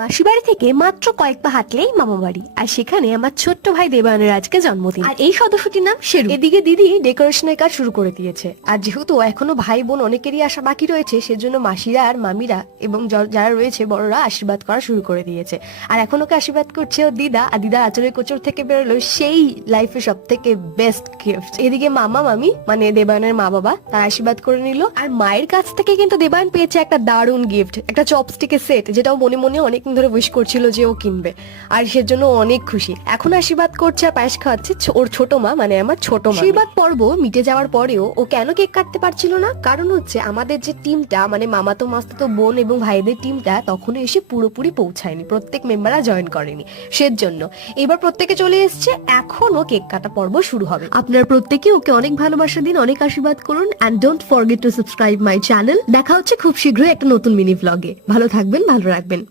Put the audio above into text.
মাসি বাড়ি থেকে মাত্র কয়েক পা হাঁটলেই মামা বাড়ি, আর সেখানে আমার ছোট্ট ভাই দেবায়নের আজকে জন্মদিন। আর এই সদস্যটির নাম শেরু। এদিকে দিদি ডেকোরেশনের কাজ শুরু করে দিয়েছে, আর যেহেতু এখনো ভাই বোন অনেকেরই আসা বাকি রয়েছে, সেজন্য মাসিরা আর মামিরা এবং যারা রয়েছে বড়রা আশীর্বাদ করা শুরু করে দিয়েছে। আর এখন ওকে আশীর্বাদ করছে ও দিদা, আর দিদা আঁচলের কোচর থেকে বেরোলো সেই লাইফে সব থেকে বেস্ট গিফট। এদিকে মামা মামি মানে দেবায়নের মা বাবা তার আশীর্বাদ করে নিল, আর মায়ের কাছ থেকে কিন্তু দেবায়ন পেয়েছে একটা দারুণ গিফট, একটা চপস্টিকের সেট, যেটাও মনে মনে অনেক ধরে উইশ করছিল যে ও কিনবে, আর সেজন্য অনেক খুশি। এখন আশীর্বাদ করছে আর পায়েস খাওয়াচ্ছে ওর ছোট মা মানে আমার ছোট মা। আশীর্বাদ পর্ব মিটে যাওয়ার পরেও ও কেন কেক কাটতে পারছিল না? কারণ হচ্ছে আমাদের যে টিমটা মানে মামাতো মাস্তাতো বোন এবং ভাইদের টিমটা তখনও এসে পুরোপুরি পৌঁছায়নি, প্রত্যেক মেম্বাররা জয়েন করেনি, সেজন্য এবার প্রত্যেকে চলে এসছে, এখনো কেক কাটা পর্ব শুরু হবে। আপনারা প্রত্যেকে ওকে অনেক ভালোবাসা দিন, অনেক আশীর্বাদ করুন, and don't forget to subscribe my channel. দেখা হচ্ছে খুব শীঘ্রই একটা নতুন মিনি ভ্লগে। ভালো থাকবেন, ভালো রাখবেন।